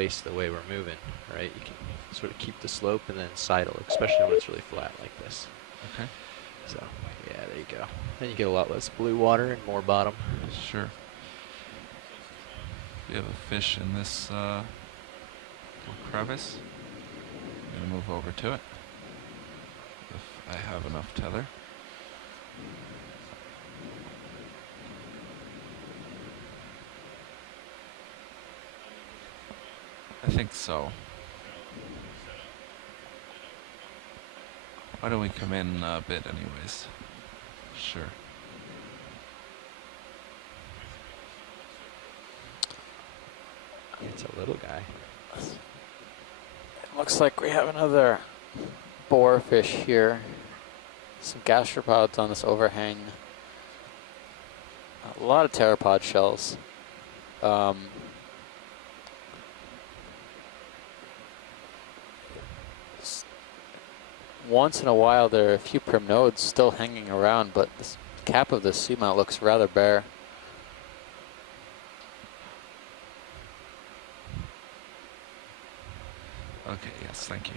face the way we're moving, right? You can sort of keep the slope and then sidle, especially when it's really flat like this. Okay. So, yeah, there you go. Then you get a lot less blue water and more bottom. Sure. We have a fish in this little crevice. I'm gonna move over to it if I have enough tether. I think so. Why don't we come in a bit anyways? Sure. It's a little guy. It looks like we have another boarfish here. Some gastropods on this overhang. A lot of pteropod shells. Once in a while there are a few primnodes still hanging around, but the cap of the seamount looks rather bare. Okay, yes, thank you.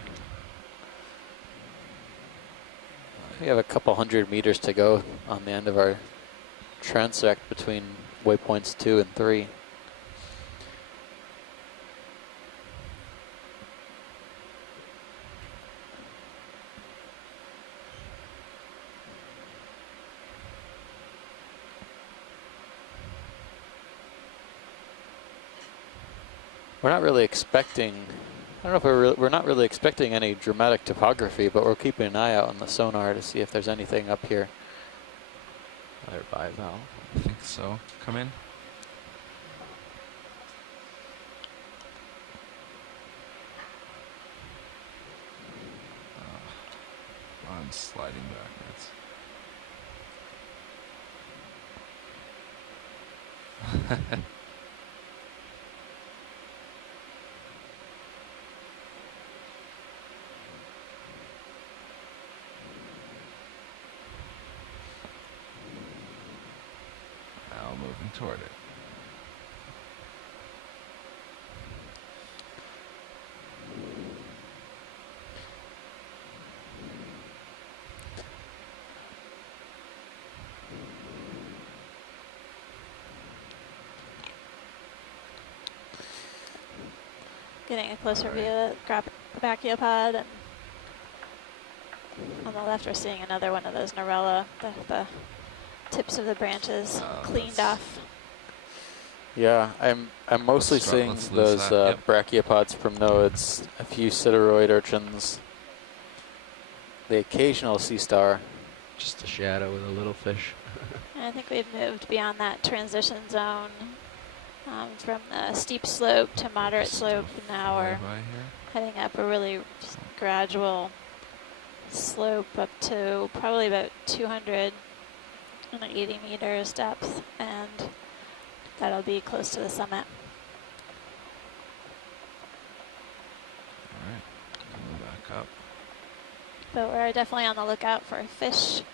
We have a couple 100 meters to go on the end of our transect between waypoints 2 and 3. We're not really expecting, I don't know if we're not really expecting any dramatic topography, but we're keeping an eye out on the sonar to see if there's anything up here. Another bivalve. I think so. Come in. I'm sliding backwards. Now moving toward it. Getting a closer view of the brachiopod, and on the left we're seeing another one of those Narella, the tips of the branches cleaned off. Yeah, I'm mostly seeing those brachiopods, primnodes, a few sideroid urchins, the occasional sea star. Just a shadow with a little fish. And I think we've moved beyond that transition zone. From the steep slope to moderate slope, and now we're heading up a really just gradual slope up to probably about 280 meters depth, and that'll be close to the summit. All right, coming back up. But we're definitely on the lookout for fish. It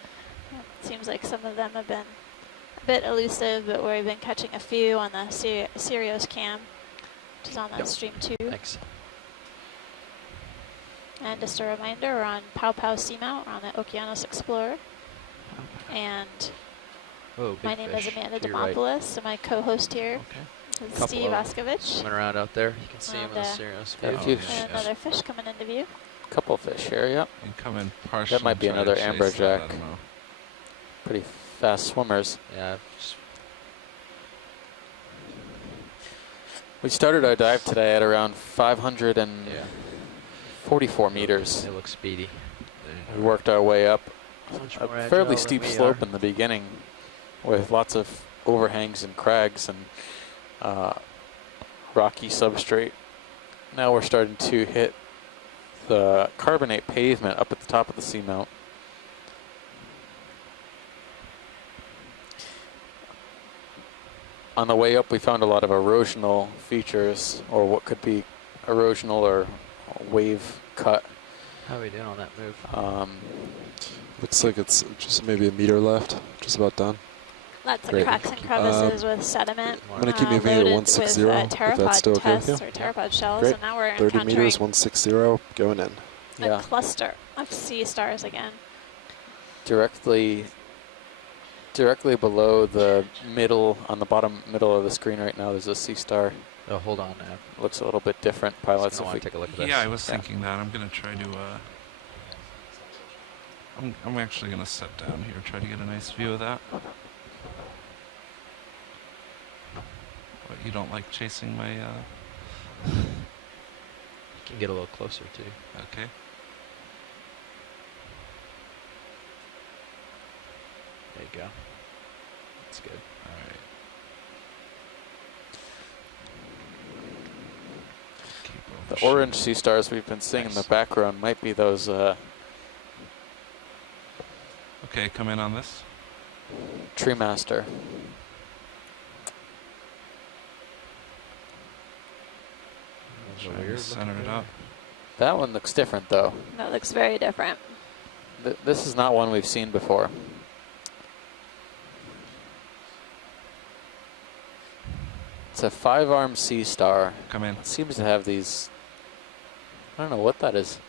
seems like some of them have been a bit elusive, but we've been catching a few on the Sirius cam, which is on that stream 2. Thanks. And just a reminder, we're on Pow Pow Seamount, we're on the Okeanos Explorer. And my name is Amanda Demopoulos, and my co-host here is Steve Oskovich. Coming around out there, you can see him in the Sirius view. And another fish coming into view. Couple fish here, yep. And coming partially. That might be another amberjack. Pretty fast swimmers. Yeah. We started our dive today at around 544 meters. It looks speedy. We worked our way up Much a more fairly agile steep than we slope are. in the beginning with lots of overhangs and crags and rocky substrate. Now we're starting to hit the carbonate pavement up at the top of the seamount. On the way up, we found a lot of erosional features, or what could be erosional or wave cut. How are we doing on that move? Looks like it's just maybe a meter left, just about done. Lots of Great. cracks and crevices with sediment. I'm going to keep moving at loaded 160, with if that's still okay with tests you. or pteropod shells, Great. and now we're 30 encountering meters, 160, going in. Yeah, a cluster of sea stars again. directly below the middle, on the bottom middle of the screen right now, there's a sea star. Oh, hold on, Nav. Looks a little bit different. I Pilots, want to take a look at this. Yeah, I was Yeah. thinking that. I'm gonna try to. I'm actually gonna set down here, try to get a nice view of that. What, you don't like chasing my? You can get a little closer too. Okay. There you go. That's good. All right. Keep The overshooting. orange sea stars we've been seeing in the Nice. background might be those Okay, come in on this. Tree Master. Those are Trying to weird center looking it up. That one looks different though. That looks very different. This is not one we've seen before. It's a 5-armed sea star. Come in. It seems to have these, I don't know what that is.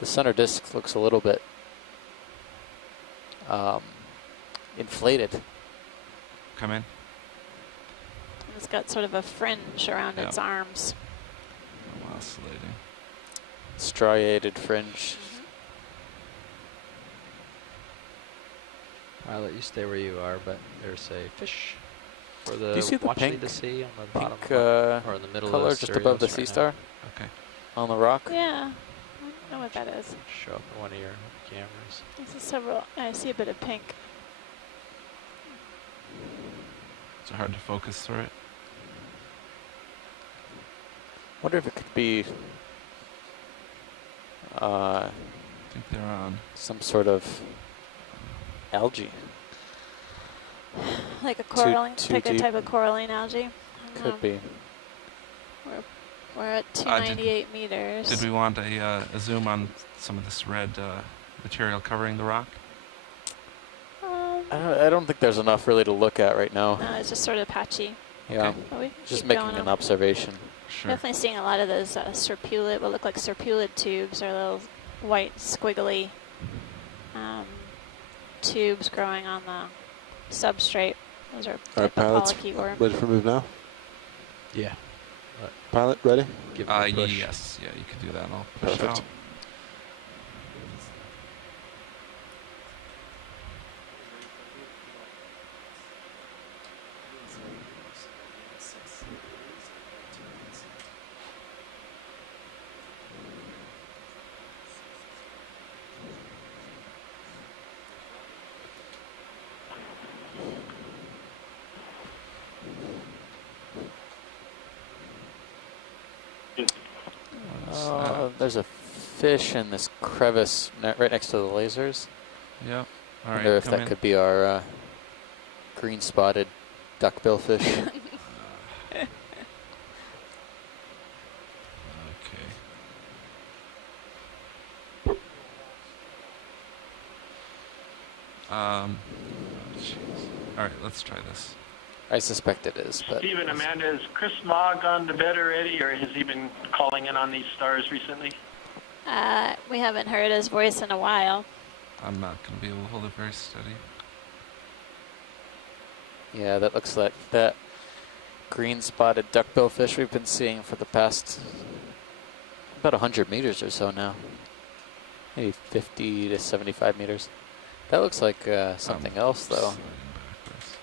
The center disc looks a little bit inflated. Come in. It's got sort of a fringe around Yeah. its arms. I'm oscillating. Striated fringe. I'll let you stay where you are, but there's a fish for Do you the see the watching pink- to see on the bottom Pink left, or in the middle color of the just above the stereos sea right star Okay. on the rock. Yeah, I don't know what that is. now. Show up in one of your cameras. This is several. I see a bit of pink. Is it hard to focus through it? Wonder if it could be I think they're on. some sort of algae. Like a coralline, too like a deep. type of coralline algae. I don't know. Could be. We're at did- 298 meters. Did we want a zoom on some of this red material covering the rock? I don't think there's enough really to look at right now. No, it's just sort of patchy. Yeah, Okay. But we can just keep making going an on. observation. Sure. Definitely seeing a lot of those serpulid, what look like serpulid tubes, or little white squiggly tubes growing on the substrate. Those are All right, pilots, polychaete worms. ready for move now? Yeah. Pilot, ready? Give it a push. Yes. Yeah, you can do that. I'll push Perfect. out. There's a fish in this crevice right next to the lasers. Yeah. All right. Wonder if come that in. could be our green-spotted duckbill fish. Okay. Jeez. All right, let's try this. I suspect it is, but Steve and Amanda, is Chris Ma gone to bed already, or has he been calling in on these stars recently? We haven't heard his voice in a while. I'm not going to be able to hold it very steady. yeah, that looks like that green-spotted duckbill fish we've been seeing for the past about 100 meters or so now. Maybe 50 to 75 meters. That looks like something else, though. Sliding backwards.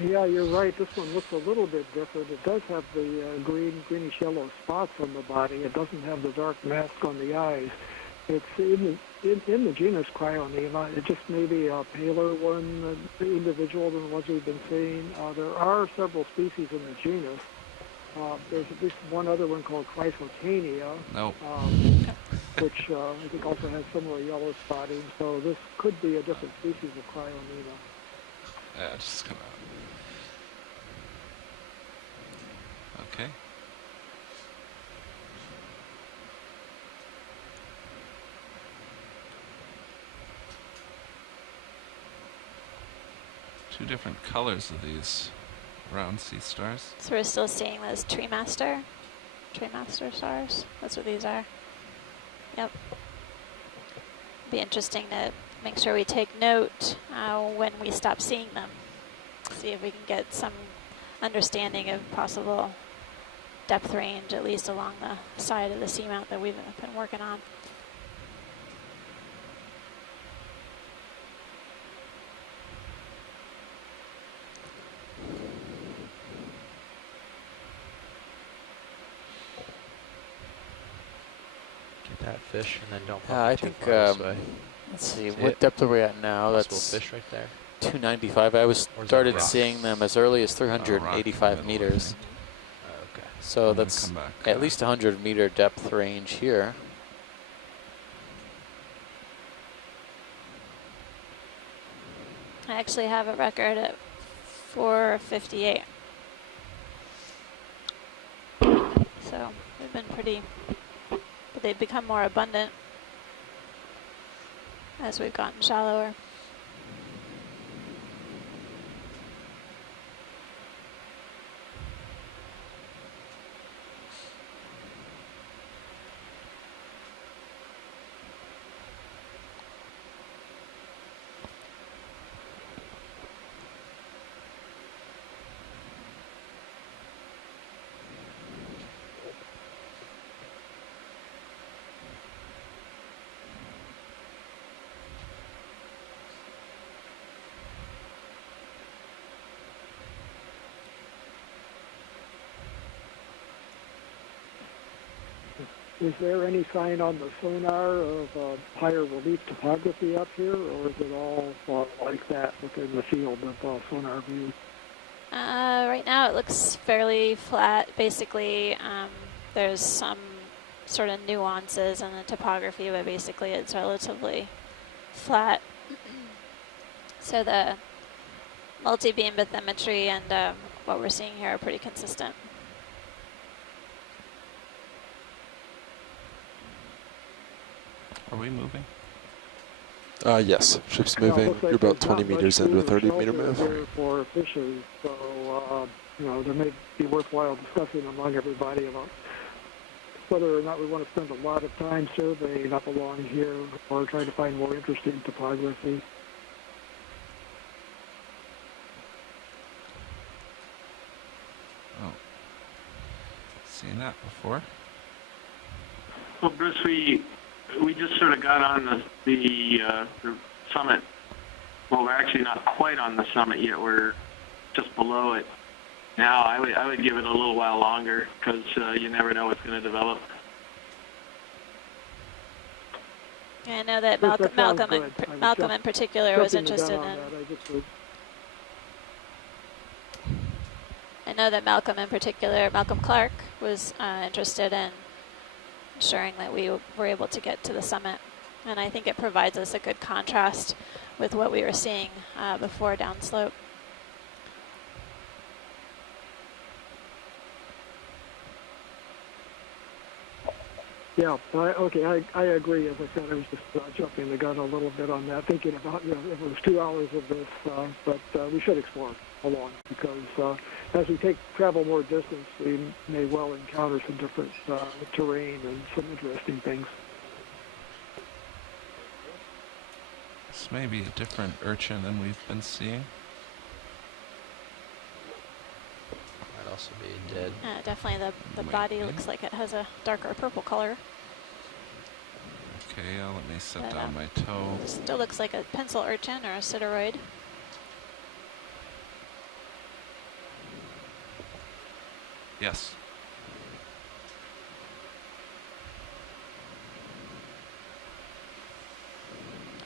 Yeah, you're right. This one looks a little bit different. It does have the greenish yellow spots on the body. It doesn't have the dark mask on the eyes. It's in the genus Cryonemia. It just may be a paler one, individual than the ones we've been seeing. There are several species in the genus. There's at least one other one called Chrysotania, Nope. which I think also has similar yellow spotting. So this could be a different species of Cryonemia. Yeah, just gonna. Okay. two different colors of these round sea stars. So we're still seeing those tree master stars. That's what these are. Yep. Be interesting to make sure we take note when we stop seeing them. See if we can get some understanding of possible depth range, at least along the side of the seamount that we've been working on. Get that fish and then don't Yeah, bump I it too think, far this way. let's see, See what it? depth are we at now? Possible That's fish right there. 295. I was Or is it started rock? seeing them as early as A rock in the 385 middle, I meters. think. Okay. So I'm gonna that's come back, at least 100 meter depth range here. I actually have a record at 458. So they've been pretty, but they've become more abundant as we've gotten shallower. Is there any sign on the sonar of higher relief topography up here, or is it all like that within the field of sonar view? Right now it looks fairly flat. Basically, there's some sort of nuances in the topography, but basically it's relatively flat. So the multi-beam bathymetry and what we're seeing here are pretty consistent. Are we moving? Yes. Ship's moving. Looks like You're about there's 20 not much meters into a food or 30-meter shelter move. here for fishes, so there may be worthwhile discussing among everybody about whether or not we want to spend a lot of time surveying up along here or trying to find more interesting topography. Oh. Seen that before? Well, Bruce, we just sort of got on the summit. Well, we're actually not quite on the summit yet. We're just below it. Now, I would give it a little while longer because you never know what's going to develop. I know that Yes, that sounds Malcolm good. I was Malcolm just in particular was jumping the interested gun on in. that. I just was I know that Malcolm Clark was interested in ensuring that we were able to get to the summit. And I think it provides us a good contrast with what we were seeing before downslope. Yeah, I agree. As I said, I was just jumping the gun a little bit on that, thinking about, if it was 2 hours of this, but we should explore along because as we travel more distance, we may well encounter some different terrain and some interesting things. This may be a different urchin than we've been seeing. Might also be dead. Definitely the Might body be. looks like it has a darker purple color. Okay, let me set But, down my toe. Still looks like a pencil urchin or a sideroid. Yes.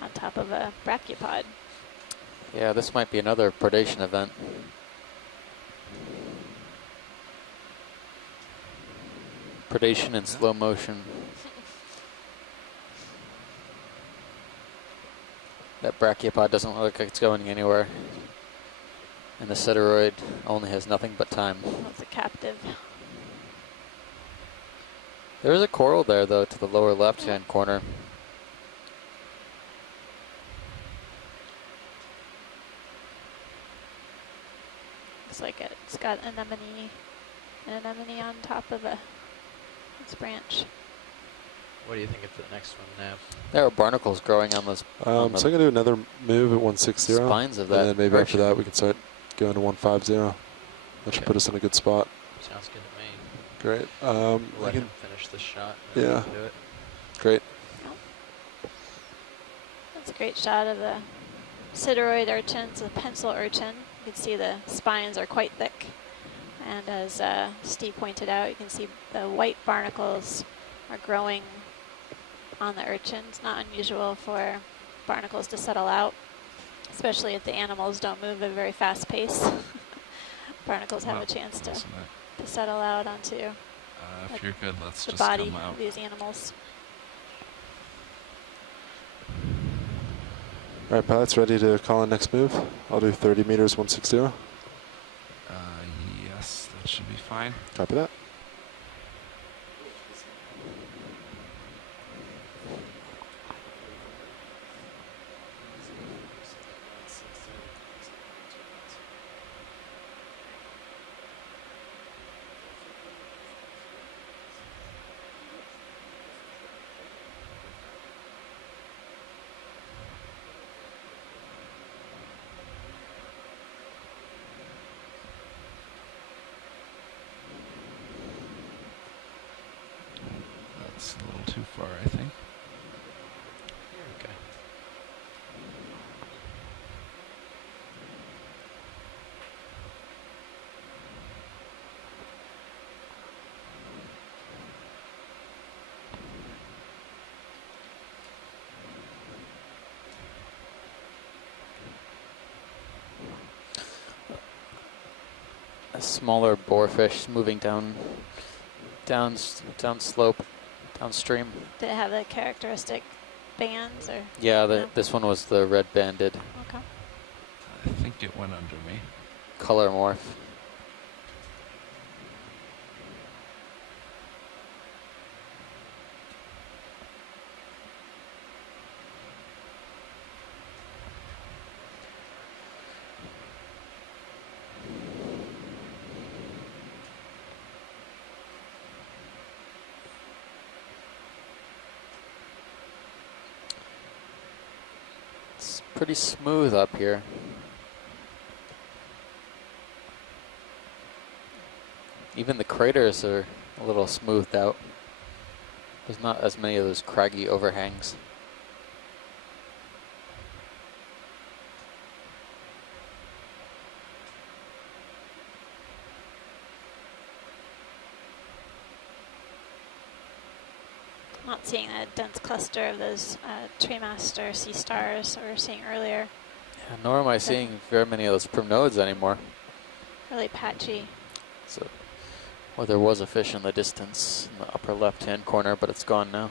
On top of a brachiopod. Yeah, this might be another predation event. Predation in slow motion. That brachiopod doesn't look like it's going anywhere. And the sideroid only has nothing but time. That's a captive. There is a coral there, though, to the lower left-hand corner. Looks like it's got an anemone on top of its branch. What do you think of the next one now? There are barnacles growing on those So I'm going to do another move at 160. spines of that. And then maybe direction. after that we can start going to 150. That should Okay. put us in a good spot. Sounds good to me. Great. Let I can, him finish this shot. And then Yeah. we can do it. great. That's a great shot of the sideroid urchin, the pencil urchin. You can see the spines are quite thick. And as Steve pointed out, you can see the white barnacles are growing on the urchin. It's not unusual for barnacles to settle out, especially if the animals don't move at a very fast pace. Barnacles have Well, a chance to listen, settle out onto if you're good, let's the just body come out. of these animals. All right, pilots ready to call in next move. I'll do 30 meters, 160. Yes, that should be fine. Copy that. That's a little too far, I think. Okay. A smaller boarfish moving down slope, downstream. Did it have the characteristic bands or? Yeah, No. this one was the red banded Okay. I think it went under me. color morph. It's pretty smooth up here. Even the craters are a little smoothed out. There's not as many of those craggy overhangs. Not seeing a dense cluster of those Treemaster sea stars we were seeing earlier. Yeah, nor am I seeing very many of those primnodes anymore. Really patchy. So, well, there was a fish in the distance in the upper left-hand corner, but it's gone now.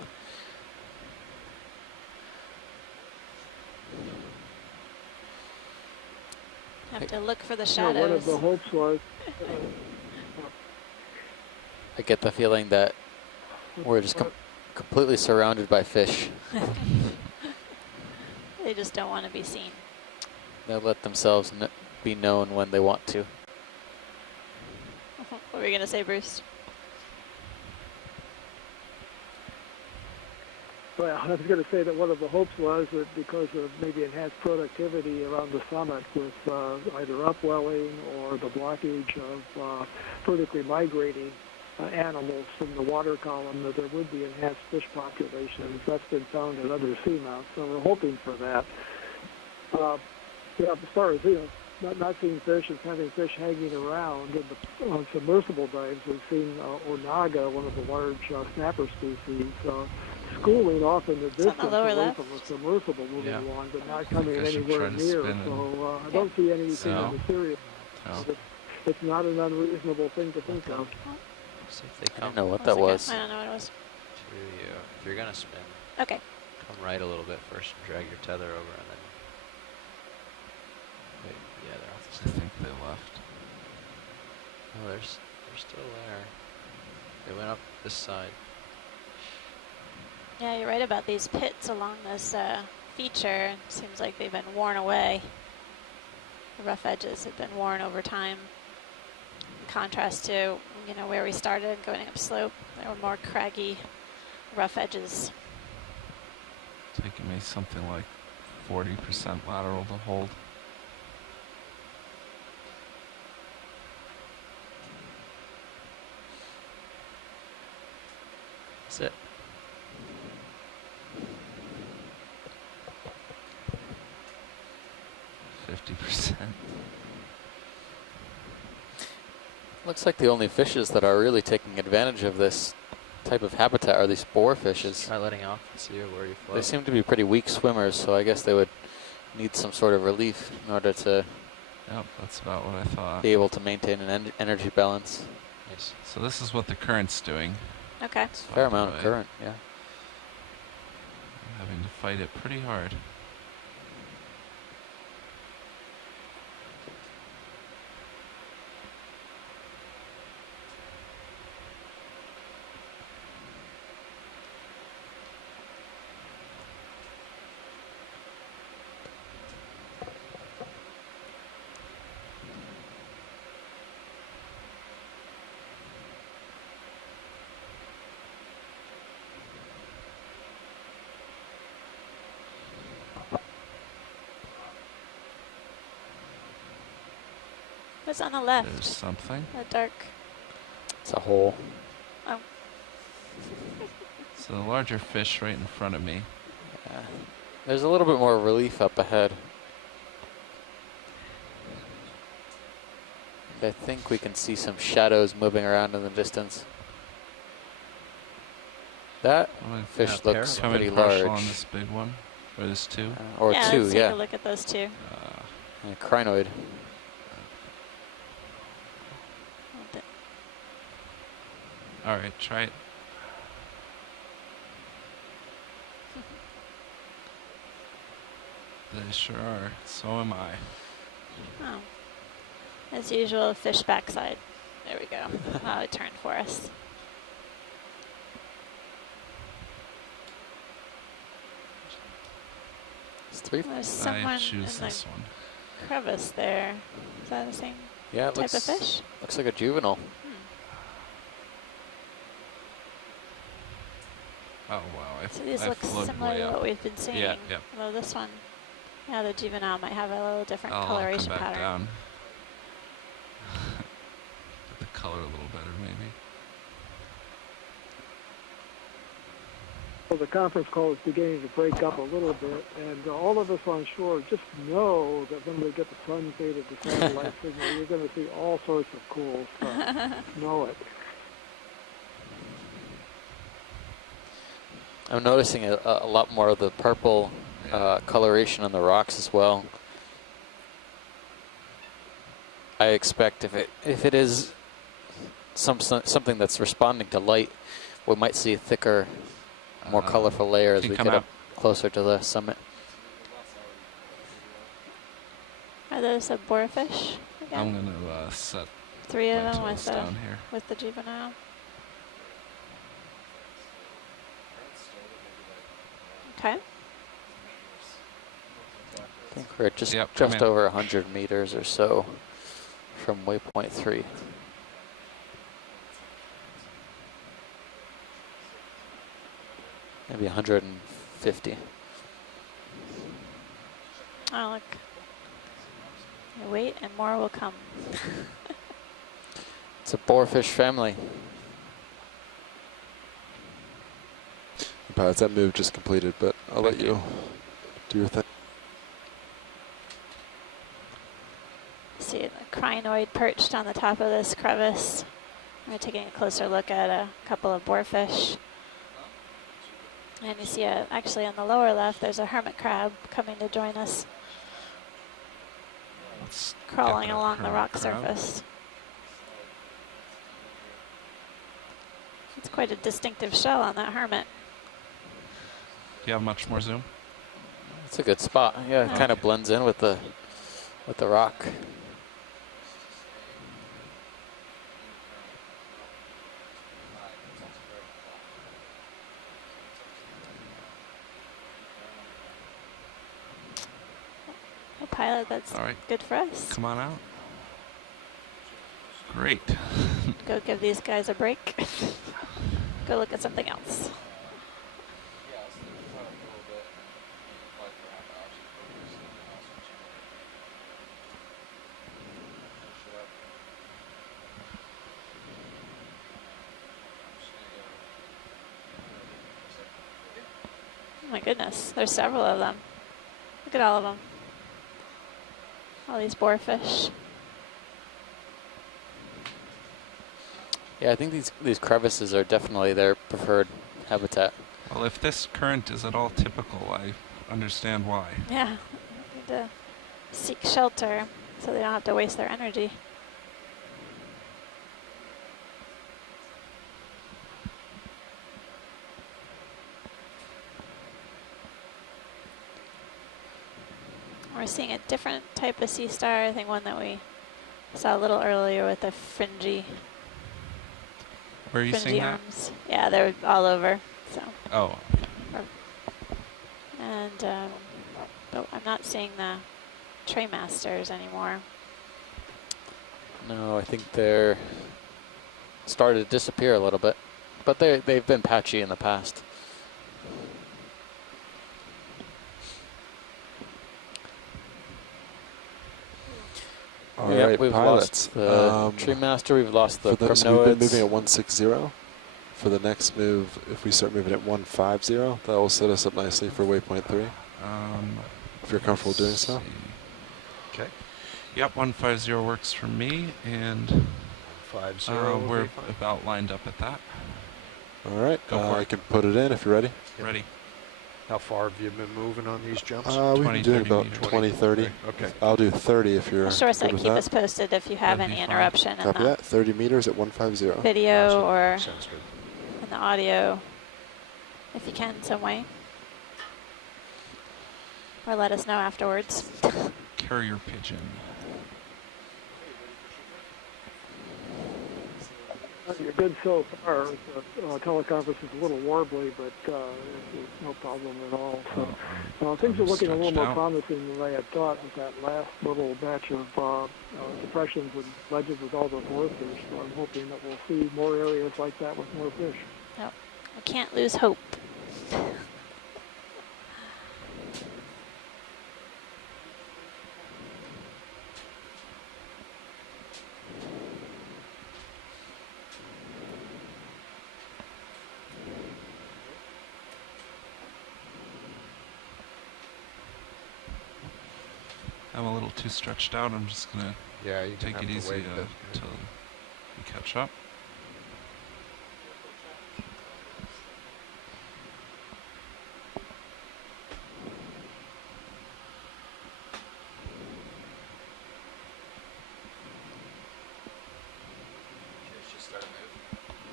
Have to look for the Yeah, one of shadows. the hopes was I get the feeling that we're just completely surrounded by fish. They just don't want to be seen. They'll let themselves be known when they want to. What were you going to say, Bruce? Well, I was going to say that one of the hopes was that because of maybe enhanced productivity around the summit with either upwelling or the blockage of vertically migrating animals from the water column, that there would be enhanced fish populations. That's been found at other seamounts, so we're hoping for that. As far as, not seeing fish and having fish hanging around, and on submersible dives, we've seen onaga, one of the large snapper species, schooling off in the It's on the distance lower away left. from a submersible moving Yeah. along, but not I think coming I should anywhere try to near. spin it. So I don't see anything No. in the serious. No. It's not an unreasonable thing to think of. See if they I come don't know what One that second. was. I don't know what it was. to you. If you're gonna spin, Okay. come right a little bit first and drag your tether over, and then. Wait, yeah, they're off the I think they left. Oh, they're still there. They went up this side. Yeah, you're right about these pits along this feature. Seems like they've been worn away. The rough edges have been worn over time. contrast to, you know, where we started going up slope. There were more craggy, rough edges. Taking me something like 40% lateral to hold. That's it. Looks like the only fishes that are really taking advantage of this type of habitat are these boar fishes. Try letting off and see where you float. They seem to be pretty weak swimmers, so I guess they would need some sort of relief in order to Yep, that's about what I thought. be able to maintain an energy balance. Nice. So this is what the current's doing. Okay. It's a fair amount of current, yeah. I'm having to fight it pretty hard. What's on the There's left? something. The dark. It's a hole. Oh, So the larger fish right in front of me. Yeah. There's a little bit more relief up ahead. I think we can see some shadows moving around in the distance. That I'm gonna fish pair looks of come pretty in partial large. on this big one. Or this two. Or yeah, two, let's yeah. take a look at those two. Yeah, crinoid. Alright, try it. They sure are. So am I. Oh. As usual, fish backside. There we go. Oh, it turned for us. It's three. There's someone I in choose the this one. crevice there. Is that the same Yeah, it type looks, of fish? looks like a juvenile. Oh wow, So these I look floated similar way to up. what we've been seeing. Yeah, yeah. Although this one, yeah, the juvenile might have a little different I'll come coloration back pattern. down. Get the color a little better, maybe. So the conference call is beginning to break up a little bit, and all of us on shore just know that when we get the sun faded the satellite signal, you're going to see all sorts of cool stuff. Know it. I'm noticing a lot more of the purple coloration on the rocks as well. I expect if it is something that's responding to light, we might see a thicker, more colorful layer as can we come get out. up closer to the summit. Are those a boarfish? Again? I'm gonna set Three of my them toes down here. with the juvenile. Okay. I think we're just Yep, come in. over 100 meters or so from waypoint 3. Maybe 150. Oh, look. You wait and more will come. It's a boarfish family. Pat, that move just completed, but I'll let you do your thing. See the crinoid perched on the top of this crevice. We're taking a closer look at a couple of boarfish. And you see, actually on the lower left, there's a hermit crab coming to join us, Let's crawling get that along the hermit rock crab. surface. It's quite a distinctive shell on that hermit. Do you have much more zoom? It's a good spot. Yeah, it Yeah. kind of blends in with the rock. A pilot, that's All right, good for us. come on out. Great. Go give these guys a break. Go look at something else. Oh my goodness, there's several of them. Look at all of them. All these boarfish. Yeah, I think these crevices are definitely their preferred habitat. Well, if this current is at all typical, I understand why. Yeah, need to seek shelter so they don't have to waste their energy. We're seeing a different type of sea star. I think one that we saw a little earlier with the fringy Where are you seeing that? arms. Yeah, they're all over. So, Oh, and oh, I'm not seeing the tray masters anymore. No, I think they're started to disappear a little bit, but they've been patchy in the past. All right, we've pilots. lost the tree master. We've lost the So we've been moving at primnoids. 160. For the next move, if we start moving at 150, that will set us up nicely for waypoint 3. If you're comfortable doing let's so. see. Okay. Yep, 150 works for me, and 50. we're about lined up at that. All right, Go for I it. can put it in if you're ready. Yep. Ready. How far have you been moving on these jumps? We've 20, been doing 30 about meters. 20, 30. Okay. I'll do 30 if you're Well, sure, so good with keep that. us posted if you have That'd any be fine. interruption in Copy the that. 30 meters at 150. video Awesome. or Sounds good. in the audio, if you can, some way. Or let us know afterwards. Carrier pigeon. You're good so far. The teleconference is a little warbly, but it's no problem at all. So things are looking a little more promising than I had thought with that last little batch of depressions and ledges with all the boarfish. So I'm hoping that we'll see more areas like that with more fish. Yep. I can't lose hope. I'm a little too stretched out. I'm just gonna Yeah, you can take have it to easy wait a bit. till we catch up.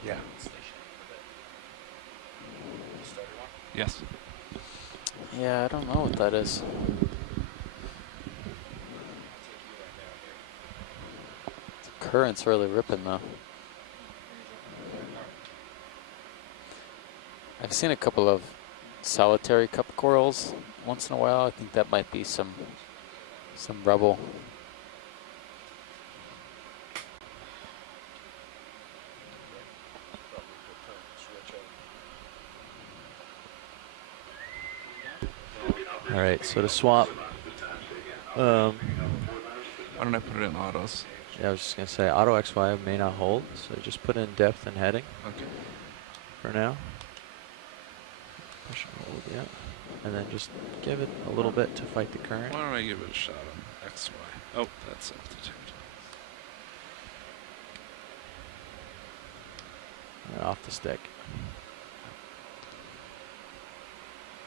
Yeah. Yes. Yeah, I don't know what that is. The current's really ripping though. I've seen a couple of solitary cup corals once in a while. I think that might be some rubble. All right, so to swap, Why don't I put it in autos? yeah, I was just gonna say auto XY may not hold, so just put in depth and heading Okay. for now. Push and hold, yeah, and then just give it a little bit to fight the current. Why don't I give it a shot on XY? Oh, that's altitude. And off the stick.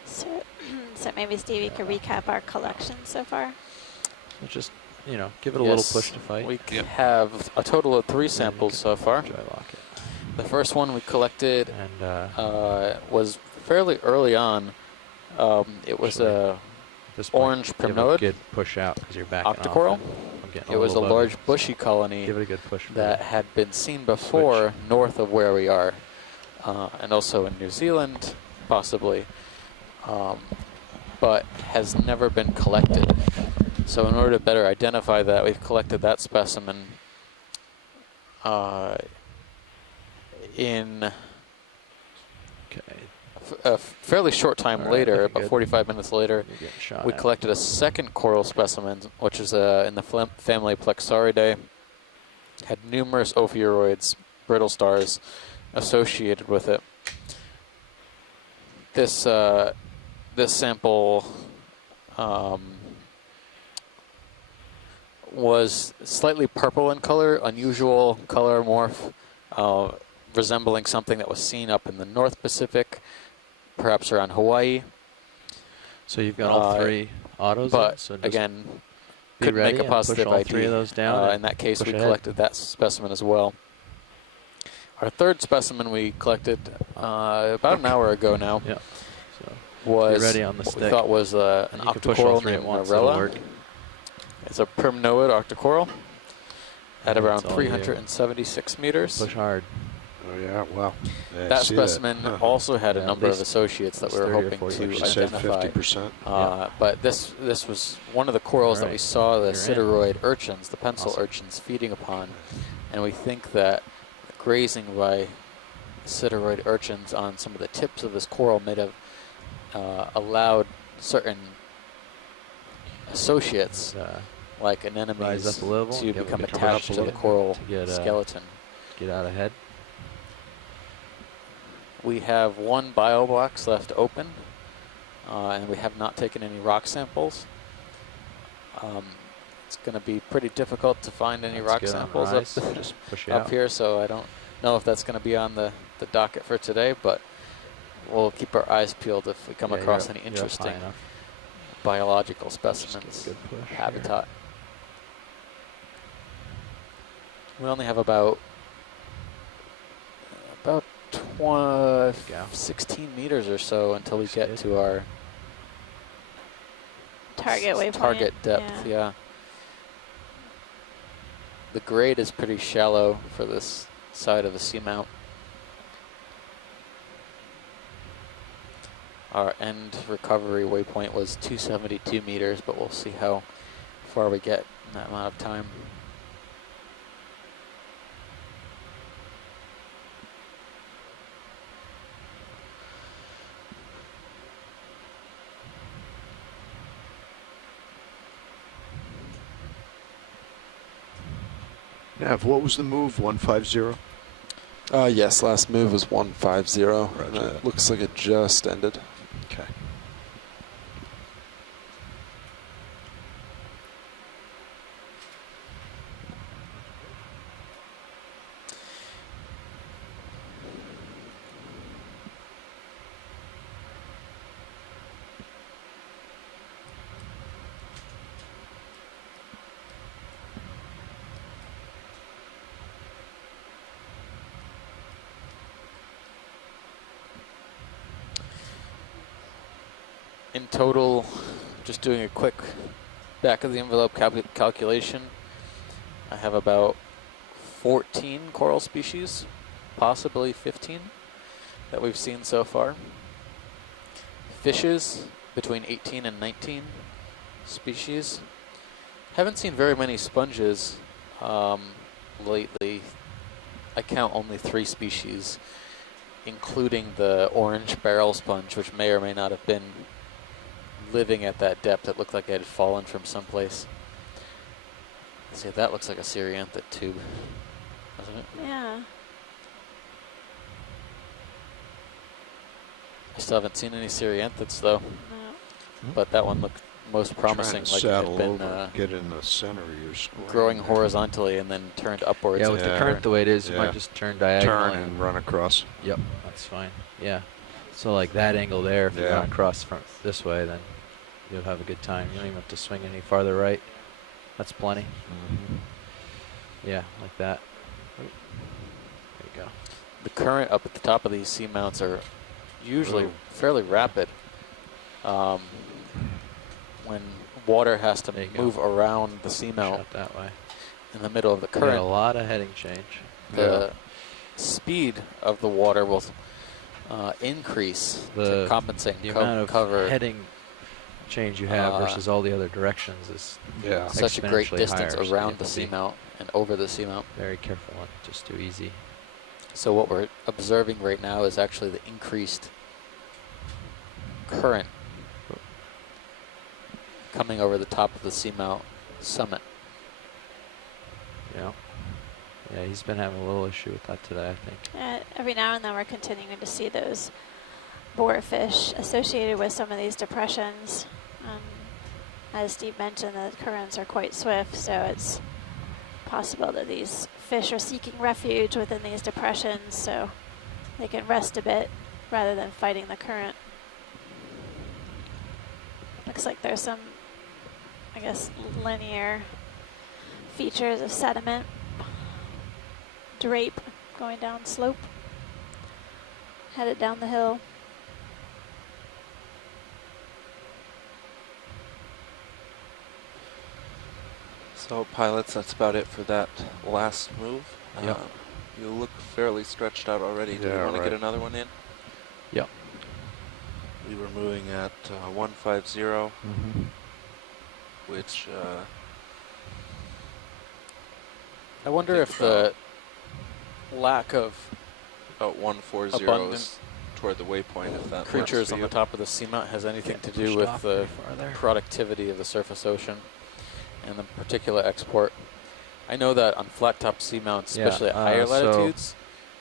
So maybe Steve, you could recap our collection so far. So just, you know, give it a little Yes, push to fight. We Yep. have a total of 3 And then you samples can so far. Dry lock it. The first one we collected And was fairly early on. It was Actually, a at this point, orange give it a primnoid, good push out because you're backing octocoral. off. and I'm getting It was a little above large you. bushy colony Give it a good push. for that you. had been seen before north of where we are, and also in New Zealand, possibly, but has never been collected. So in order to better identify that, we've collected that specimen in Okay. a fairly short time All right, later, looking about good. 45 minutes later, You're getting shot we at. collected a second coral specimen, which is in the family Plexaridae. Had numerous ophiuroids, brittle stars, associated with it. This this sample was slightly purple in color, unusual color morph, resembling something that was seen up in the North Pacific, perhaps around Hawaii. So you've got all 3 autos. But so just again, be couldn't ready make a and push positive all ID. 3 of those down. In that case, push we ahead. collected that specimen as well. Our third specimen we collected about an hour ago now Yeah. So was be ready on the what we stick. thought was an you can push all octocoral 3 at named once. It'll Marella. work. It's a primnoid octocoral at Yeah, around it's all you. 376 meters. Push hard. Oh yeah, wow. Yeah, I That see specimen Huh. also had Yeah, a at number of least associates that we were 30 or hoping 40. to Like you said, identify. 50%. But this was one of the corals that we Alright. saw the You're in. sideroid urchins, the pencil Awesome. urchins, feeding upon. And we think that grazing by sideroid urchins on some of the tips of this coral may have allowed certain associates, like anemones, rise up a level, to yeah, we become can come attached up a to the little coral to get, skeleton. Get out ahead. We have 1 bio box left open, and we have not taken any rock samples. It's going to be pretty difficult to find any That's rock good on samples rise. up, Just push it up out. here, so I don't know if that's going to be on the docket for today, but we'll keep our eyes peeled if we come Yeah, across you're any up high interesting enough. biological Just get a specimens, good push here. habitat. We only have about 16 meters or so until we get to our Target waypoint. target depth. Yeah. The grade is pretty shallow for this side of the seamount. Our end recovery waypoint was 272 meters, but we'll see how far we get in that amount of time. Nav, what was the move? 150? Yes, last move was 150. And Roger it that. looks like it just ended. Okay. In total, just doing a quick back of the envelope calculation, I have about 14 coral species, possibly 15, that we've seen so far. Fishes, between 18 and 19 species. Haven't seen very many sponges lately. I count only 3 species, including the orange barrel sponge, which may or may not have been living at that depth. It looked like it had fallen from someplace. See, that looks like a Cereanthid tube, doesn't it? Yeah. I still haven't seen any Cereanthids though, No. but that one looked most promising, Trying to like it had saddle been over, get in the center of your square. growing horizontally and then turned upwards. Yeah, with the Yeah. current the way it is, you Yeah. might just turn diagonal. Turn and run across. Yep, that's fine. Yeah. So like that angle there, if you Yeah. run across from this way, then you'll have a good time. You don't even have to swing any farther right. That's plenty. Yeah, like that. There you go. The current up at the top of these seamounts are usually Ooh. fairly rapid. When water has to There you go. move around the seamount Shot that way. in the middle of the Got a current, lot of heading change. the speed of the water will increase to compensate The and amount of cover. heading change you have versus all the other directions is Yeah. Such a great exponentially distance higher, so you around have the to be seamount and over the seamount. very careful and just too easy. So what we're observing right now is actually the increased current coming over the top of the seamount summit. Yeah. Yeah, he's been having a little issue with that today, I think. Every now and then we're continuing to see those boarfish associated with some of these depressions. As Steve mentioned, the currents are quite swift, so it's possible that these fish are seeking refuge within these depressions so they can rest a bit rather than fighting the current. Looks like there's some, I guess, linear features of sediment drape going down slope, headed down the hill. So pilots, that's about it for that last move. Yep. You look fairly stretched out already. Do you Yeah, want to right. get another one in? Yep. We were moving at 150, Mm-hmm. which I wonder if the lack of about 140 abundant is toward the waypoint. If that creatures works for on you. the top of the seamount has anything to do pushed with off the pretty far there. productivity of the surface ocean and the particular export. I know that on flat top seamounts, Yeah, especially at higher so latitudes,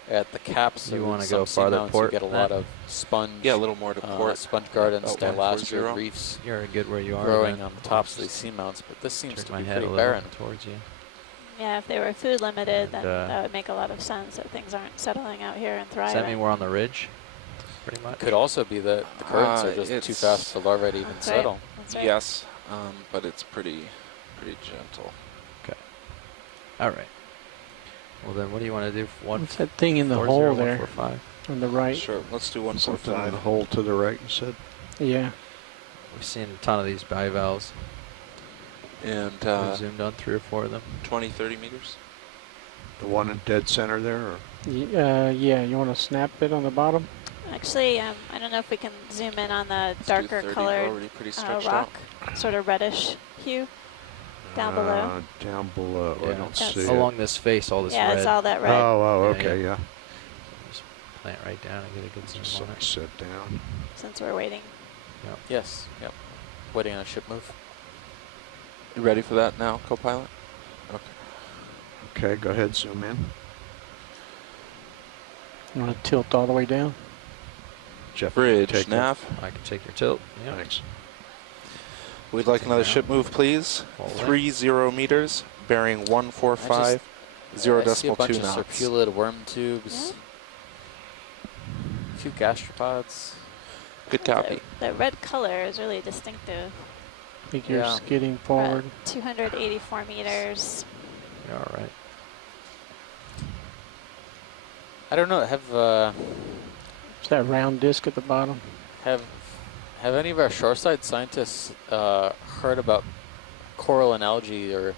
at the caps you of wanna some go farther seamounts, port you get a than lot that? of sponge, Yeah, a little more to port. sponge gardens, About dilasted 140. reefs You're good where you are. growing then. on the tops I'll of these seamounts, but this seems just to turn be my head a pretty little barren. towards you. Yeah, if they were food limited, And, then that would make a lot of sense that things aren't settling out here and Does that mean thriving. we're on the ridge? Pretty much. Could also be that the currents are just too it's- fast for larvae to even That's right. settle. That's right. Yes, but it's pretty gentle. All right. Well, then, what do you want to do? What's that thing in the 140, hole there 145? on the right? Sure, let's do Something in 145. the hole to the right, you said? Yeah. We've seen a ton of these bivalves. And We've zoomed on 3 or 4 of them. 20, 30 meters. The one in dead center there? Or? Yeah, you want to snap it on the bottom? Actually, I don't know if we can zoom in on the Let's do darker 30. We're colored already pretty stretched rock, out. sort of reddish hue down below. Down below. I Yeah. don't That's- see Along it. this face, all this Yeah, red. it's all that Oh, red. oh, Yeah, okay, yeah. Just plant right down and get a good zoom Just on let me it. sit down. Since we're waiting. Yes, yep. Waiting on a ship move. You ready for that now, co-pilot? Okay. Okay, go ahead, zoom in. You want to tilt all the way down? Jeff, Bridge, take it. nav. I can take your tilt. Yeah. Thanks. We'd like another ship move, please. Hold it. 30 meters, bearing 145, I see a 0.2 bunch of knots. serpulid worm tubes, a few gastropods. Good copy. The red color is really distinctive. I think you're Yeah. skidding We're at forward. 284 meters. You're all right. I don't know. It's that round disc at the bottom. Have any of our shoreside scientists heard about coral and algae or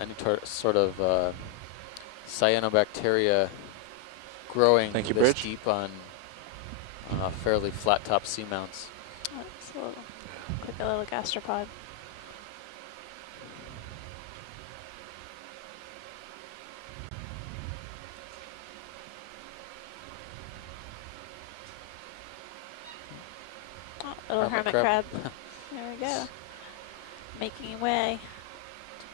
any sort of cyanobacteria growing Thank you, this Bridge. deep on fairly flat top seamounts? Oh, it's a little, like a little gastropod. Oh, little hermit crab. There we go. Making way,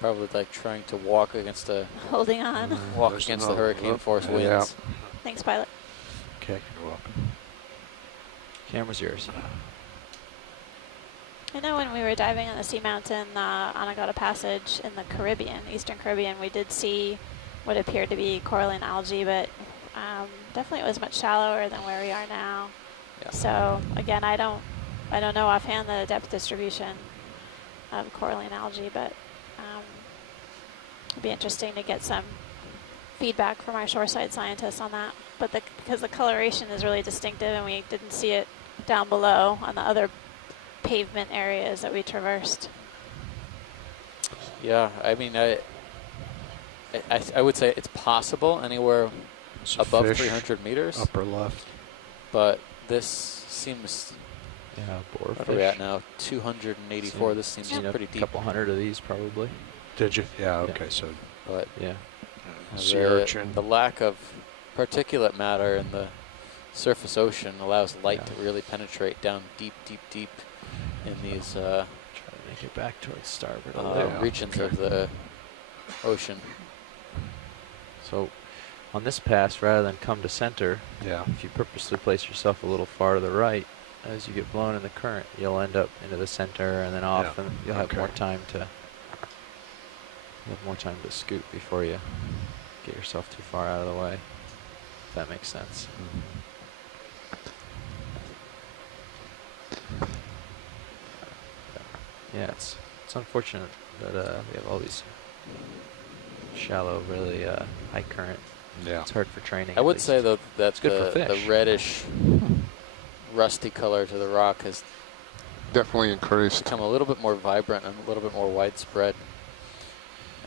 Probably like trying to walk against a holding on. walk There's against the another hurricane one. force Yeah. winds. Thanks, pilot. Okay, you're welcome. Camera's yours. I know when we were diving on the seamount in Anegada Passage in the Caribbean, Eastern Caribbean, we did see what appeared to be coralline algae, but definitely it was much shallower than where we are now. Yeah. So again, I don't know offhand the depth distribution of coralline algae, but it'd be interesting to get some feedback from our shoreside scientists on that. But because the coloration is really distinctive, and we didn't see it down below on the other pavement areas that we traversed. Yeah, I mean, I would say it's possible anywhere It's a above fish, 300 meters, upper left. but this seems Yeah, boarfish. What are we at now? 284. This seems Seen pretty a deep. couple hundred of these probably. Did you? Yeah, okay, so But Yeah. sea urchin. the lack of particulate matter in the surface ocean allows light to really penetrate down deep, deep, deep in these Try to make it back towards starboard a little. Yeah, regions okay. of the ocean. So on this pass, rather than come to center, Yeah. if you purposely place yourself a little far to the right, as you get blown in the current, you'll end up into the center and then off, Yeah. and you'll have more Okay. time to scoot before you get yourself too far out of the way. If that makes sense. Yeah, it's unfortunate that we have all these shallow, really high current. Yeah. It's hard for training. I at would least. say though that It's good for the fish. reddish, rusty color to the rock has Definitely increased. become a little bit more vibrant and a little bit more widespread.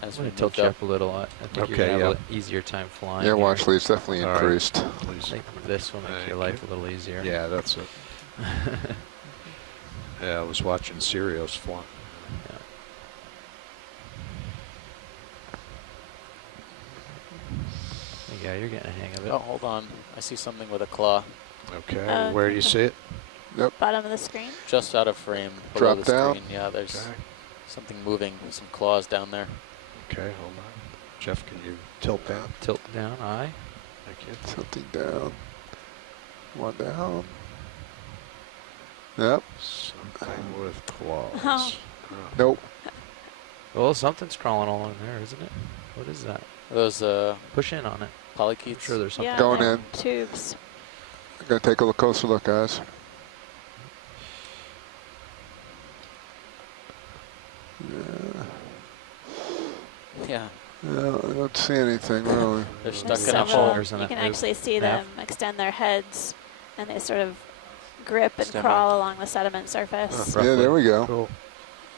As I'm we going to tilt moved you up. up a little. I think you're Okay, going to have yeah. an easier time flying. Yeah, here. watch Lee, it's definitely All right. increased. I Please. think this will make Thank your life a little easier. Yeah, that's it. Yeah, I was watching Sirius fly. Yeah, you're getting a hang of it. Oh, hold on. I see something with a claw Okay, where do you see it? Bottom of the screen. just out of frame below Drop the down. screen. Yeah, there's Okay. something moving, some claws down there. Okay, hold on. Jeff, can you tilt down? Tilt down, aye. Thank you. Tilting down. One down. Yep. Something with claws. Oh. Nope. Well, something's crawling along there, isn't it? What is that? Those Push in on it. I'm polychaetes. sure there's something. Yeah, Going they're in. Tubes. I'm gonna take a look, closer look, guys. Yeah, Yeah, I don't see anything really. they're There's stuck in a several. hole. There's You an can nav- actually see nav. them extend their heads, and they sort of grip and Stand crawl along the sediment surface. Yeah, there we go. Cool.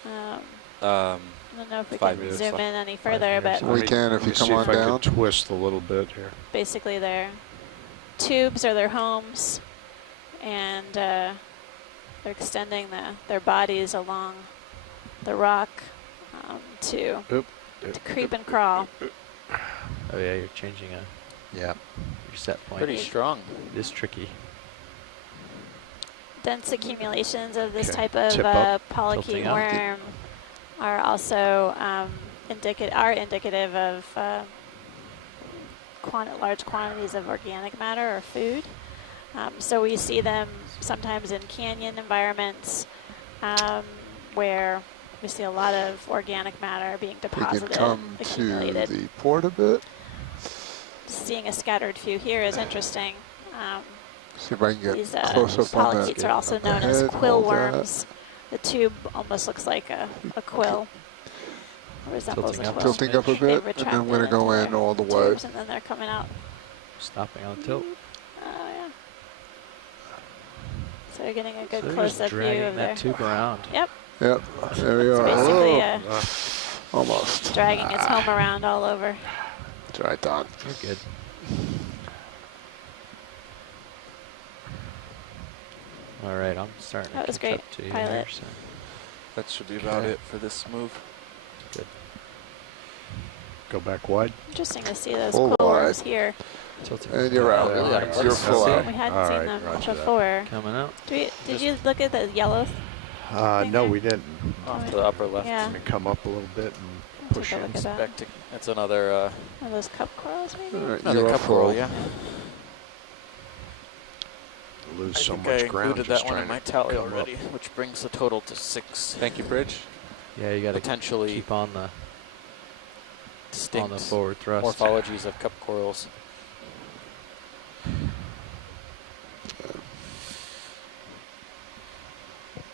I don't know if we 5 can meters zoom left. in any further, but We can if Let you me come see on if I down. could twist a little bit here. basically their tubes are their homes, and they're extending their bodies along the rock to creep and crawl. Oh yeah, you're changing Yeah. your set point. Pretty strong. It is tricky. Dense accumulations of this Okay, type of tip up. polychaete Tilting up. worm are also indicative of large quantities of organic matter or food. So we see them sometimes in canyon environments where we see a lot of organic matter being We can deposited, come to accumulated. the port a bit. Seeing a scattered few here is interesting. See if I can get These close up on that. polychaetes are also up known as ahead, quill hold that. worms. The tube almost looks like a quill. Resembles Tilting a up. quill. Tilting up a They've bit, and then retracted I'm gonna go into in their all the way. tubes, and then they're coming out. Stopping on tilt. Oh yeah. So you're getting a good So they're just close-up view dragging of that their. tube around. Yep. Yep, there we It's are. basically Oh, almost. dragging its home around all over. That's right, Don. You're good. All right, I'm starting That to was catch great, up to you pilot. here. So That should be about Okay. it for this move. Go back wide. Interesting to see those Full quill wide. worms here. tilting. And you're out. Yeah, yeah. You're full out. We hadn't All seen right, them roger that. before. Coming out. Did you look at the yellow? No, we didn't. Off to the upper left. Yeah. Let me come up a little bit and I'll push take a in. look at that. Expect that's another One of those cup corals, maybe? All right, another you're cup full. coral. Yeah. Lose I so think much I ground included just that one in trying my to tally come up. already, which brings the total to 6. Thank you, Bridge. Yeah, you got to Potentially keep on the distinct forward thrust. morphologies of cup corals.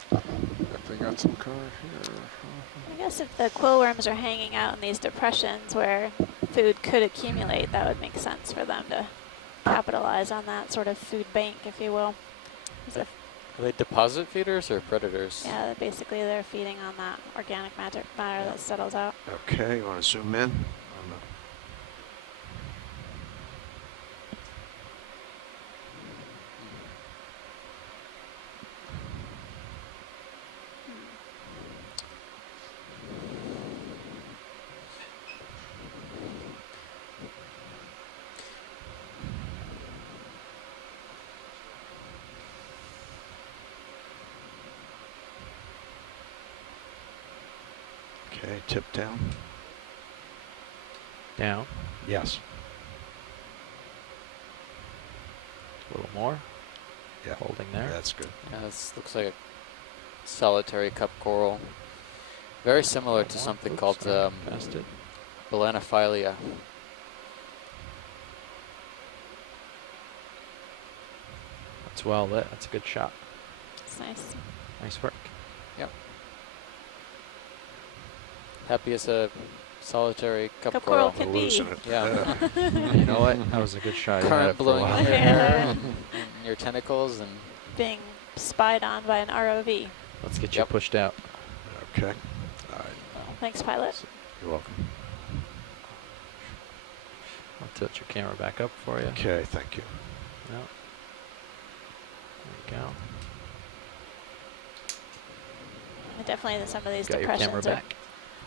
Definitely got some color here. I guess if the quill worms are hanging out in these depressions where food could accumulate, that would make sense for them to capitalize on that sort of food bank, if you will. So, Are they deposit feeders or predators? yeah, basically they're feeding on that organic matter that settles out. Okay, you want to zoom in? Okay, tip down. Down. Yes. A little more. Yeah. Holding there. That's good. Yeah, this looks like a solitary cup coral. Very similar to More. something Oops, called sorry, passed it. Balanophilia. That's well lit. That's a good shot. It's nice. Nice work. Yep. Happy as a solitary cup Cup coral. coral can be. Losing it. Yeah. You know what? That was a good shot. You had Current it for a blowing in while. your hair, and your tentacles, and Being spied on by an ROV. Let's get you Yep. pushed out. Okay. All right. Thanks, pilot. You're welcome. I'll tilt your camera back up for you. Okay, thank you. Yep. There you go. And definitely some of these Got your camera depressions are back.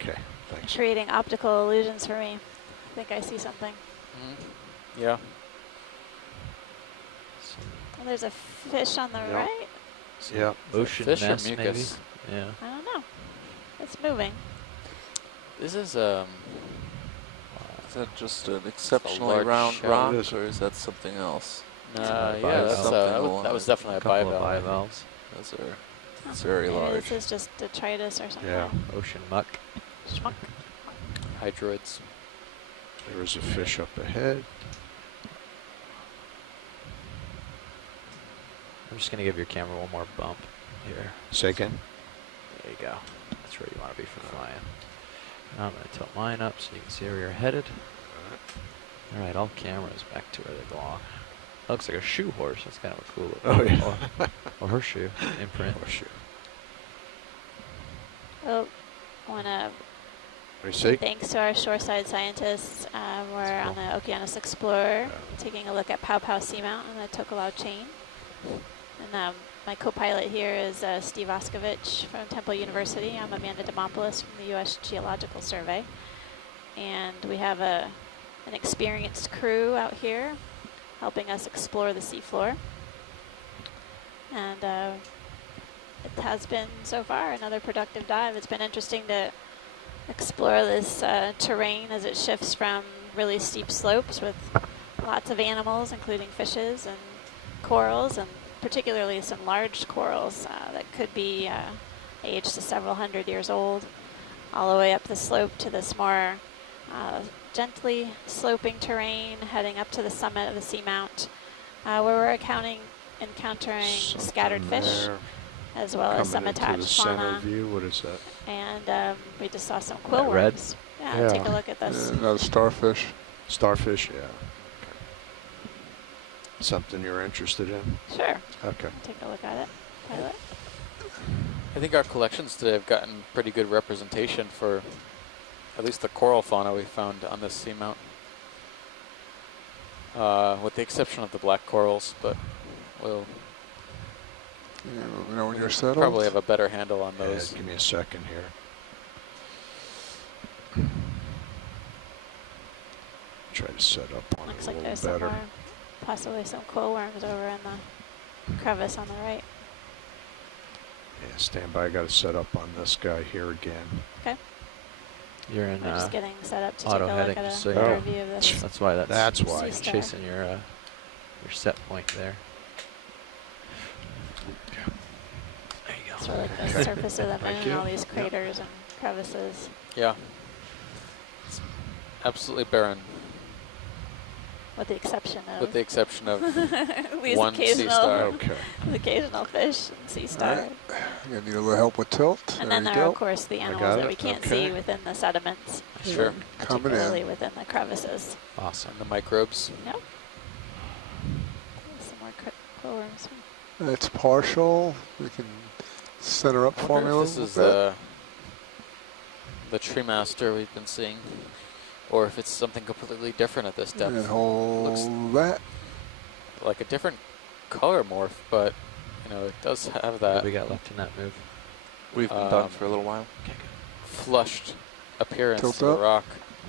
Okay, thanks. creating optical illusions for me. I think I see something. yeah. Oh, there's a fish on the Yep. right. Yeah. Ocean Fish or mess, maybe. mucus? Yeah. I don't know. It's moving. This is Is that just an exceptionally large round shell. rock, It is. or is that something else? a yeah, that's bivalve. that was definitely a Couple of bivalve. bivalves. Those are it's very Maybe large. this is just detritus or something. Yeah. Ocean muck. Schmuck. Hydroids. There is a fish up ahead. I'm just gonna give your camera one more bump here. Say again. There you go. That's where you want to be for flying. Now I'm gonna tilt mine up so you can see where you're headed. All right, all cameras back to where they belong. That looks like a shoe horse. That's kind of a cool look. Oh, yeah. Or horseshoe imprint. Horseshoe. Oh, want to What do you see? thanks to our shoreside scientists. We're on the Okeanos Explorer, taking a look at Pow Pow Seamount on the Tokelau chain. And my co-pilot here is Steve Oskovich from Temple University. I'm Amanda Demopoulos from the U.S. Geological Survey. And we have an experienced crew out here helping us explore the seafloor. And it has been, so far, another productive dive. It's been interesting to explore this terrain as it shifts from really steep slopes with lots of animals, including fishes and corals, and particularly some large corals that could be aged to several hundred years old, all the way up the slope to this more gently sloping terrain heading up to the summit of the seamount, where we're encountering scattered fish, There. as well as some Coming into the attached center fauna. view. What is that? And we just saw some quill That red? worms. Yeah, take a look at this. Another starfish. Starfish, yeah. Okay. Something you're interested in? Sure. Okay. Take a look at it. Pilot. I think our collections today have gotten pretty good representation for at least the coral fauna we found on this seamount. With the exception of the black corals, but we'll You know when you're settled? probably have a better handle on Yeah, those. give me a second here. Try to set up on Looks it a like there's little some better. more, possibly some quill worms over in the crevice on the right. Yeah, stand by. I got to set up on this guy here again. Okay. You're in We're just getting set up to take a auto look heading, at just a so you know. review of this. That's why That's why. Sea star. chasing your set point there. There you go. Sort of like the Okay. surface of the Thank moon, you. all these craters and crevices. Yeah. It's absolutely barren, With the exception of with the exception of these one sea occasional, star. Okay. occasional fish and sea star. Alright. You need a little help with tilt. And there then you there are, go. of course, the got animals that it. we can't Okay. see within the sediments, Sure. Coming particularly in. within the crevices. Awesome. And the microbes. Yep. Some more quill worms. It's partial. We can center up for me a Wonder if little this is bit. the tree master we've been seeing, or if it's something completely different at this depth. And hold Looks that. like a different color morph, but you know it does have What that do we got left in that move? We've been done for a little while. Okay, good. flushed appearance Tilt to the up. rock.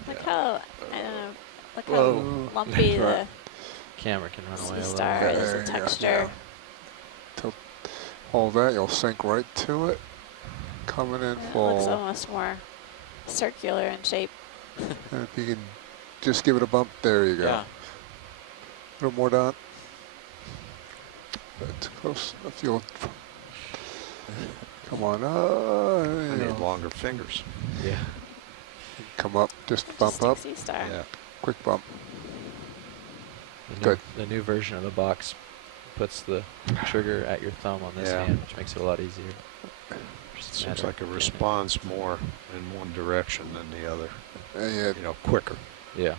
Look how, I don't know, look Whoa. how lumpy the Right. Camera can run away sea a little. star bit. is, There the you go. texture. Hold that. You'll sink right to it. Coming in It looks full. almost more circular in shape. And if you can just give it a bump, there you go. Yeah. A little more down. That's close enough. You'll come on. I You need know, longer fingers. Yeah. come up. Just bump Just up. Dixie Star. Yeah. Quick bump. Good. The new version of the box puts the trigger at your thumb on this Yeah. hand, which makes it a lot easier. Just Seems matter like it of responds more in one direction than the other. Yeah. You know, quicker. Yeah.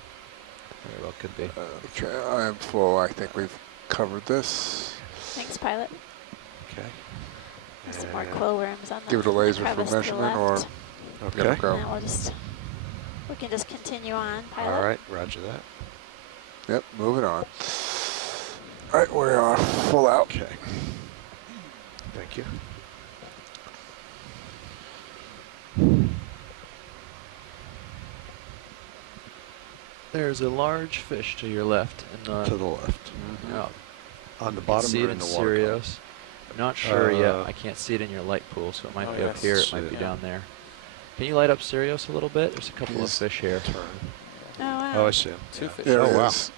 Very well could be. Okay, I am full. I think we've covered this. Thanks, pilot. Okay. Some more And- quill worms on Give it a the laser for crevice to the measurement, or left. let Okay. it go. And then we can just continue on, pilot. All right, roger that. Yep, moving on. All right, we are full out. Okay. Thank you. There's a large fish to your left. To the left. Oh, On the you can bottom see or it in in the water column? Sirius. Not sure yet. Uh, I can't see it in your light pool, so it might Oh, be up yes. here. It See might be it. down there. Can you light up Sirius a little bit? There's a couple of Yes. fish here. Turn. Oh, wow. Oh, I see him. Two fish. There Oh, it wow. is.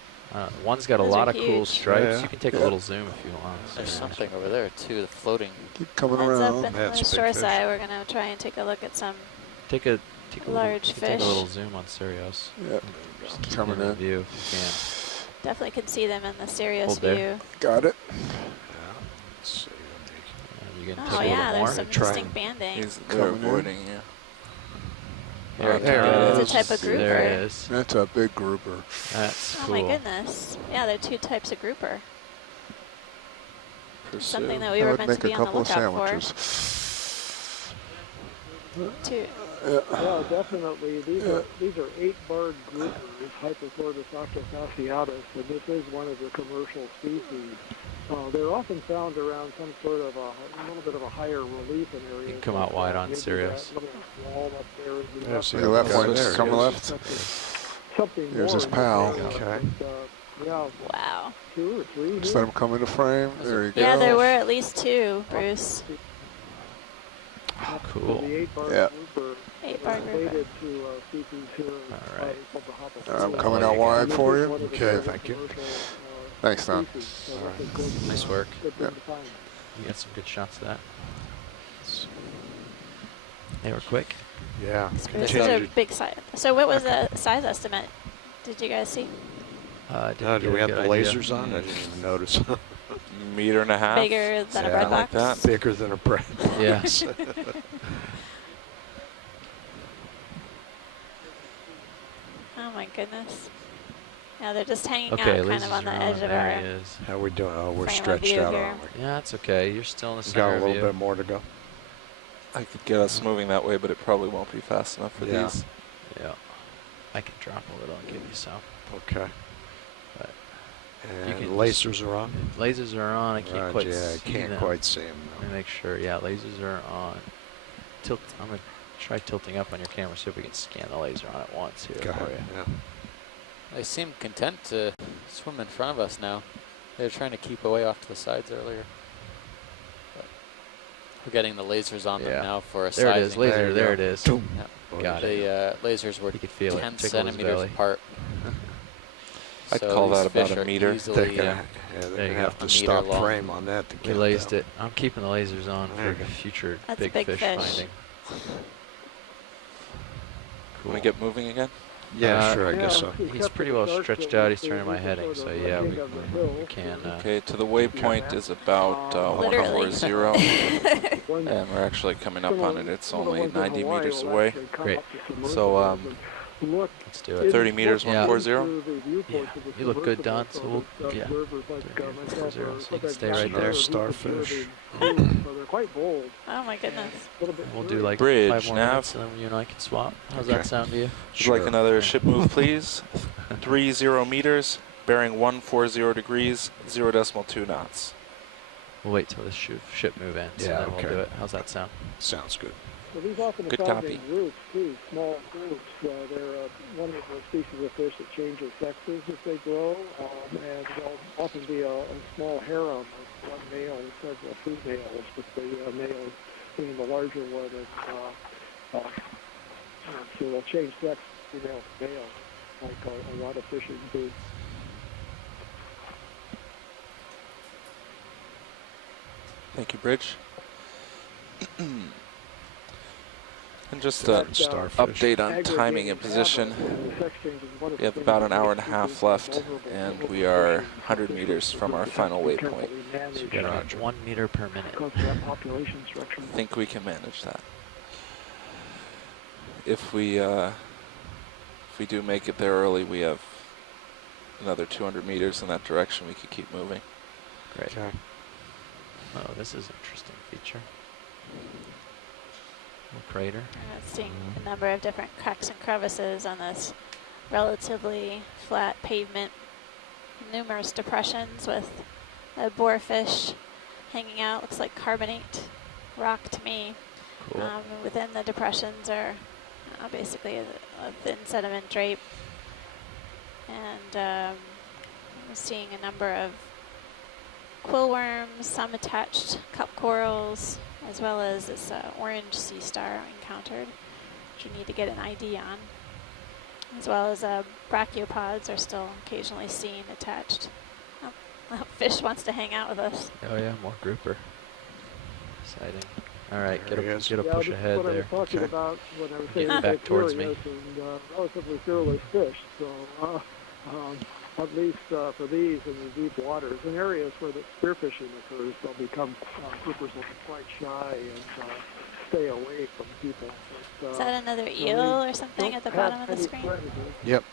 One's got a Those lot are of cool huge. stripes. Yeah. You can take a Yeah. little zoom if you want. There's So- something over there too, the floating. Keep coming Heads around. up and That's on the a big shore fish. side, we're going to try and take a look at some Take a large you can Take fish. a little zoom on Sirius. Yep, Just keep coming them in. view if you can. Definitely can see them in the Sirius Hold there. view. Got it. Yeah. Let's see. You can Oh, take a little yeah, more. there's some Try distinct and- banding. They're Coming in. avoiding you. There it There it goes. It's a type of grouper. There it is. That's a big grouper. That's Oh cool. my goodness. Yeah, there are two types of grouper. Pursue. Something that we I were would meant make to a be on the couple of lookout sandwiches. for. Two. Yeah, definitely. These are 8-barred groupers, Hypochordus octofasciatus, and this is one of the commercial species. They're often found around some sort of a little bit of a higher relief in areas. You can come out wide on maybe Sirius. that little wall up there is Yeah, enough see for The left Yeah, one, there it come is. left. something Here's more his in pal. this area. Okay. But, yeah, Wow. 2 or 3 Just here. let him come into frame. There you go. Yeah, there were at least two, Bruce. Oh, So cool. the 8-barred Yeah. grouper 8-barred grouper. related to species here. All right. called the Hopper. I'm That's coming all out you wide This for is you. one of the Okay, very thank you. commercial, Thanks, Don. species, so that's a good, Nice work. good thing Yeah. to find. You got some good shots of that. They were quick. Yeah. This is a Continued. big size. So what was the size estimate? Did you guys see? Didn't Do get we a have good the idea. lasers on? I didn't even notice. Meter and a half. Bigger than a Yeah, bread like box? that. Bigger than a bread. Yeah. Oh my goodness. Yeah, they're just hanging Okay, out kind lasers of on the are edge of There our. he is. How we doing? Oh, we're Frame of stretched view out, here. aren't we? Yeah, it's okay. You're still in the We center got a of little view. bit more to go. I could get us moving that way, but it probably won't be fast enough for Yeah. these. Yeah. I can drop a little and give you some. Okay. But And you can lasers are on? Lasers are on. I can't Right, quite yeah, see I can't them. quite see them. Let me make sure. Yeah, lasers are on. Tilt. I'm gonna try tilting up on your camera, see if we can scan the laser on at once here Go for ahead. you. Yeah. They seem content to swim in front of us now. They were trying to keep away off to the sides earlier. But we're getting the lasers on Yeah. them now for a There it is. sizing. Laser. There you there go. it is. Boom. Yeah. Got it. The lasers were You could feel 10 it. Tickle his centimeters belly. apart. I'd So call these that about fish a are meter. They're easily, gonna, yeah, they're There gonna you have go. to A meter stop long. frame on that to We get lased them. it. I'm keeping the lasers on There for you go. future That's a big, big fish fish. finding. Can we get moving again? Yeah, sure, I guess so. He's pretty well stretched out. He's turning my heading, so yeah, we can. Okay, to the waypoint is about Literally. 140. And we're actually coming up on it. It's only 90 meters away. Great. So Let's do it. 30 meters, Yeah. 140. Yeah, you look good, Don. So we'll, yeah, 30, so you can stay right there. Starfish. So they're quite bold. Oh my goodness. We'll do like Bridge, 5 more nav. minutes, and then you and I can swap. How's Okay. that sound to you? Would you like another ship move, please? 30 meters, bearing 140 degrees, 0.2 knots. We'll wait till this ship move ends, Yeah, and then okay. we'll do it. How's that sound? Sounds good. So these often Good are found copy. in groups too, small groups. They're one of the species of fish that changes sexes as they grow, and they'll often be a small harem of one male and several females, with the male being the larger one and So they'll change sex female to male, like a lot of fishing do. Thank you, Bridge. And just an update on timing and position. We have about an hour and a half left, and we are 100 meters from our final waypoint. So you got around 1 meter per minute. I think we can manage that. If we do make it there early, we have another 200 meters in that direction. We could keep moving. Great. Okay. Oh, this is an interesting feature. Little crater. I'm seeing a number of different cracks and crevices on this relatively flat pavement. Numerous depressions with a boarfish hanging out. Looks like carbonate rock to me. Cool. And within the depressions are basically a thin sediment drape. And I'm seeing a number of quill worms, some attached cup corals, as well as this orange sea star encountered, which you need to get an ID on. As well as brachiopods are still occasionally seen attached. Oh, fish wants to hang out with us. Oh yeah, more grouper. Exciting. All right, There he is. get a push ahead what there. I was talking about when I was saying Getting back towards me. and relatively fearless fish. So at least for these in the deep waters, in areas where the spearfishing occurs, they'll become groupers will be quite shy and stay away from people. But, Is that another eel or something at the bottom of the screen? Yep.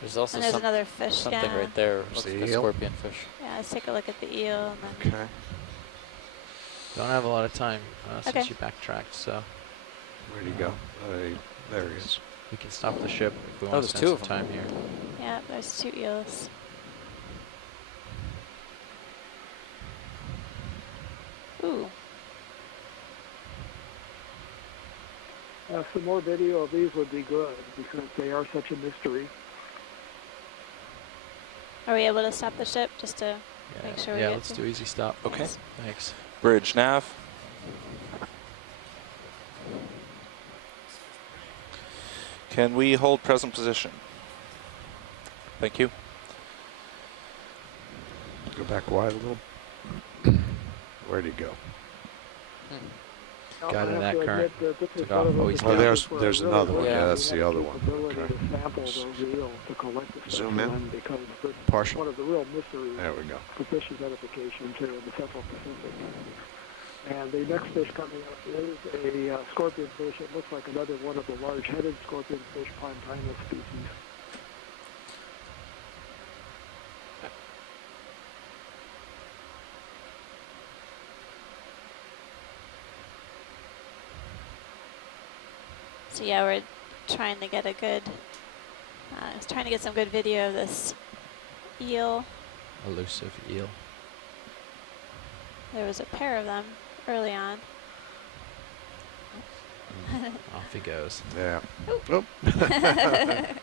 There's also And there's another fish, something yeah. right there. There's Looks the like a eel. scorpion fish. Yeah, let's take a look at the eel. And then Okay. Don't have a lot of time Okay. since you backtracked, so Where'd he go? There he is. we can stop the ship if we Oh, want there's to two spend of some them. time here. yeah, there's 2 eels. Ooh, Some more video of these would be good because they are such a mystery. are we able to stop the ship just to Yeah, make sure we yeah, get let's to- do easy stop. Okay. Thanks. Bridge nav. Can we hold present position? Thank you. Go back wide a little. Where'd he go? Got in I that have to current. admit that this is Took one off. of Oh, those he's Oh, down. cases where there's I really another one. wish Yeah, we that's had the other one. capability Okay. to sample those eels to collect the Zoom in. specimen because it's Partial. one of the real mysteries There we go. for fish identification here in the Central Pacific. And the next fish coming up is a scorpion fish. It looks like another one of the large-headed scorpion fish, Pontinus species. So yeah, we're trying to get a good, trying to get some good video of this eel. Elusive eel. There was a pair of them early on. Off he goes. Yeah. Oop.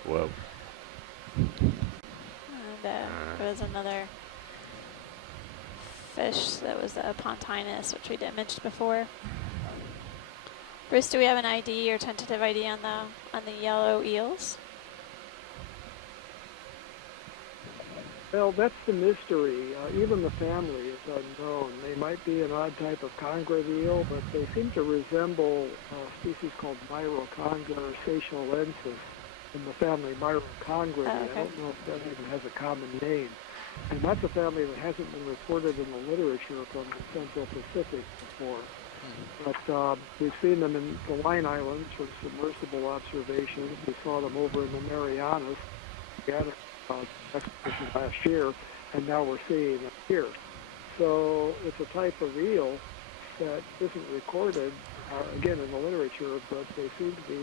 Whoa. And there was another fish that was a Pontinus, which we'd imaged before. Bruce, do we have an ID or tentative ID on the yellow eels? Well, that's the mystery. Even the family is unknown. They might be an odd type of congreve eel, but they seem to resemble a species called Myroconga or Seychellensis in the family Myrocongreve. Oh, okay. I don't know if that even has a common name. And that's a family that hasn't been reported in the literature from the Central Pacific before. But we've seen them in the Line Islands for submersible observations. We saw them over in the Marianas. We had expedition last year, and now we're seeing them here. So it's a type of eel that isn't recorded, again, in the literature, but they seem to be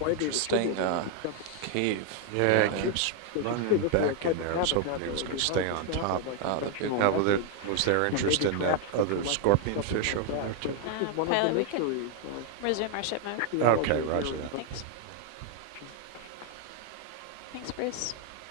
widely Interesting distributed. cave. Yeah, Yeah. he keeps So you can see running this is back a in there. I was type of hoping he was habitat going to that stay would on be top. like Oh, the conventional Now, methods. was there interest in that other scorpion fish over there too? This is one Pilot, of the we can mysteries resume our ship mode. of Okay, the roger area. that. Thanks. Thanks, Bruce.